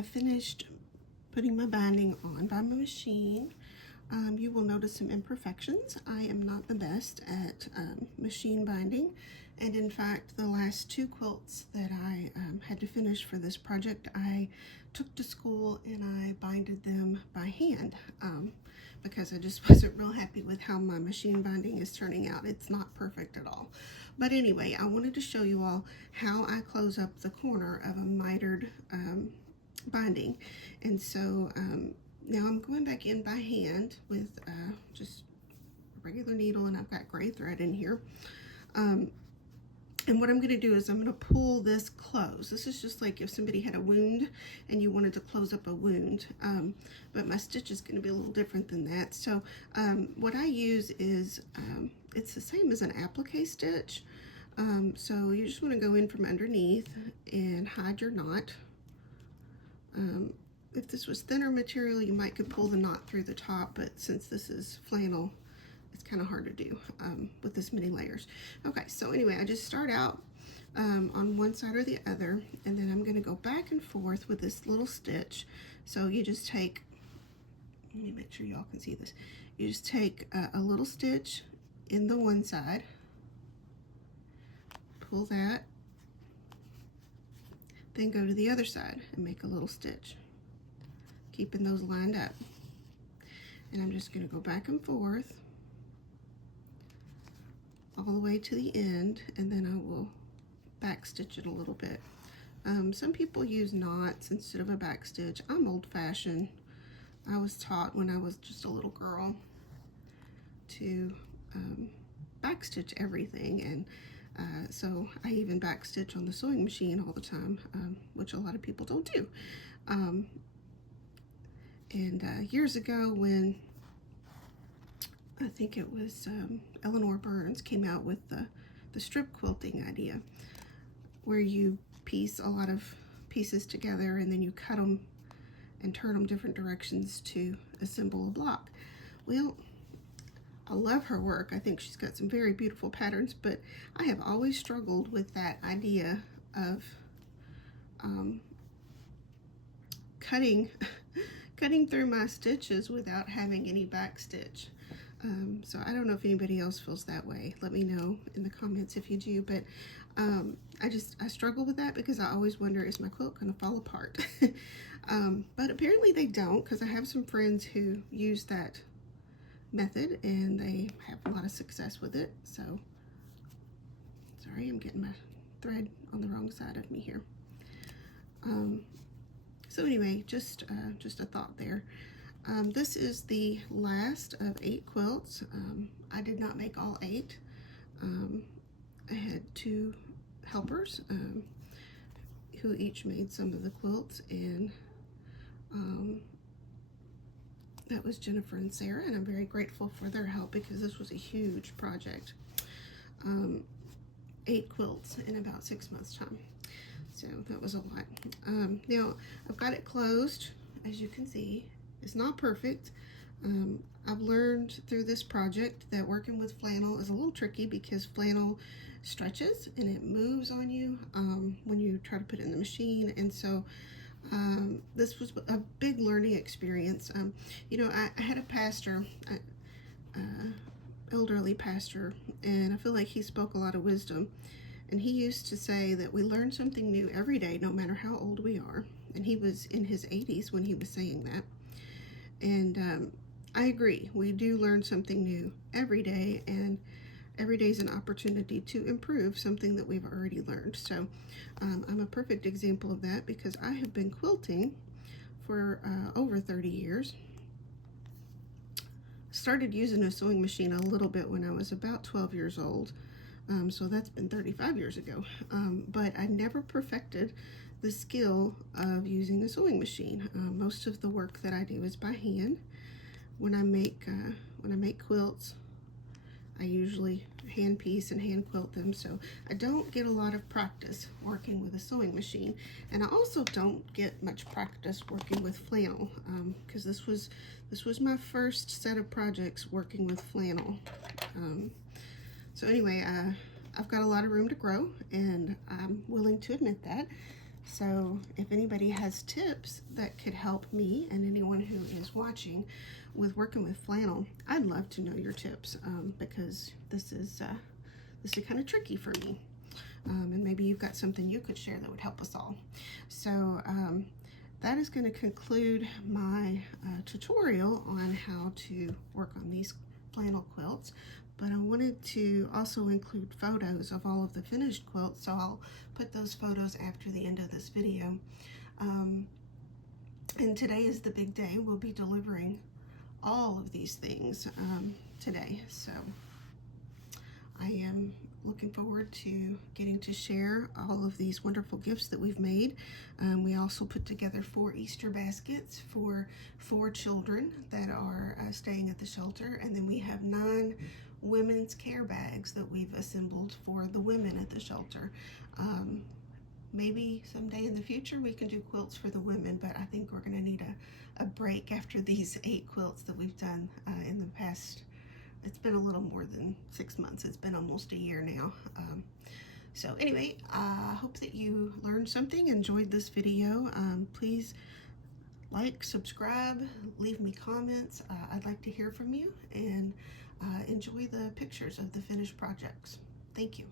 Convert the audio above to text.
I finished putting my binding on by my machine. You will notice some imperfections. I am not the best at machine binding, and in fact the last two quilts that I had to finish for this project I took to school and I binded them by hand because I just wasn't real happy with how my machine binding is turning out. It's not perfect at all. But anyway, I wanted to show you all how I close up the corner of a mitered binding. And so now I'm going back in by hand with just a regular needle, and I've got gray thread in here. And what I'm going to do is I'm going to pull this close. This is just like if somebody had a wound and you wanted to close up a wound, but my stitch is going to be a little different than that. So what I use is, it's the same as an applique stitch. So you just want to go in from underneath and hide your knot. If this was thinner material, you might could pull the knot through the top, but since this is flannel, it's kind of hard to do with this many layers. Okay, so anyway, I just start out on one side or the other, and then I'm going to go back and forth with this little stitch. So you just take, let me make sure y'all can see this. You just take a little stitch in the one side, pull that, then go to the other side and make a little stitch, keeping those lined up. And I'm just going to go back and forth all the way to the end, and then I will back stitch it a little bit. Some people use knots instead of a back stitch. I'm old-fashioned. I was taught when I was just a little girl to back stitch everything, and so I even back stitch on the sewing machine all the time, which a lot of people don't do. Years ago, when I think it was Eleanor Burns came out with the strip quilting idea, where you piece a lot of pieces together and then you cut them and turn them different directions to assemble a block. Well, I love her work. I think she's got some very beautiful patterns, but I have always struggled with that idea of cutting through my stitches without having any back stitch. So I don't know if anybody else feels that way. Let me know in the comments if you do, but I struggle with that because I always wonder, is my quilt going to fall apart? But apparently they don't, because I have some friends who use that method and they have a lot of success with it. So sorry, I'm getting my thread on the wrong side of me here. So anyway, just a thought there. This is the last of 8 quilts. I did not make all 8. I had 2 helpers who each made some of the quilts, and that was Jennifer and Sarah, and I'm very grateful for their help because this was a huge project. 8 quilts in about 6 months' time. So that was a lot. Now I've got it closed, as you can see. It's not perfect. I've learned through this project that working with flannel is a little tricky because flannel stretches and it moves on you when you try to put it in the machine. And so this was a big learning experience. You know, I had a pastor, elderly pastor, and I feel like he spoke a lot of wisdom. And he used to say that we learn something new every day, no matter how old we are. And he was in his 80s when he was saying that. And I agree, we do learn something new every day, and every day is an opportunity to improve something that we've already learned. So I'm a perfect example of that because I have been quilting for over 30 years. Started using a sewing machine a little bit when I was about 12 years old. So that's been 35 years ago. But I never perfected the skill of using a sewing machine. Most of the work that I do is by hand. When I make quilts, I usually hand piece and hand quilt them, so I don't get a lot of practice working with a sewing machine. And I also don't get much practice working with flannel because this was my first set of projects working with flannel. So anyway, I've got a lot of room to grow, and I'm willing to admit that. So if anybody has tips that could help me and anyone who is watching with working with flannel, I'd love to know your tips, because this is kind of tricky for me. And maybe you've got something you could share that would help us all. So that is going to conclude my tutorial on how to work on these flannel quilts. But I wanted to also include photos of all of the finished quilts, so I'll put those photos after the end of this video. And today is the big day. We'll be delivering all of these things today, so I am looking forward to getting to share all of these wonderful gifts that we've made. We also put together 4 Easter baskets for 4 children that are staying at the shelter, and then we have 9 women's care bags that we've assembled for the women at the shelter. Maybe someday in the future we can do quilts for the women, but I think we're going to need a break after these 8 quilts that we've done in the past. It's been a little more than 6 months. It's been almost a year now. So anyway, I hope that you learned something, enjoyed this video. Please like, subscribe, leave me comments. I'd like to hear from you, and enjoy the pictures of the finished projects. Thank you.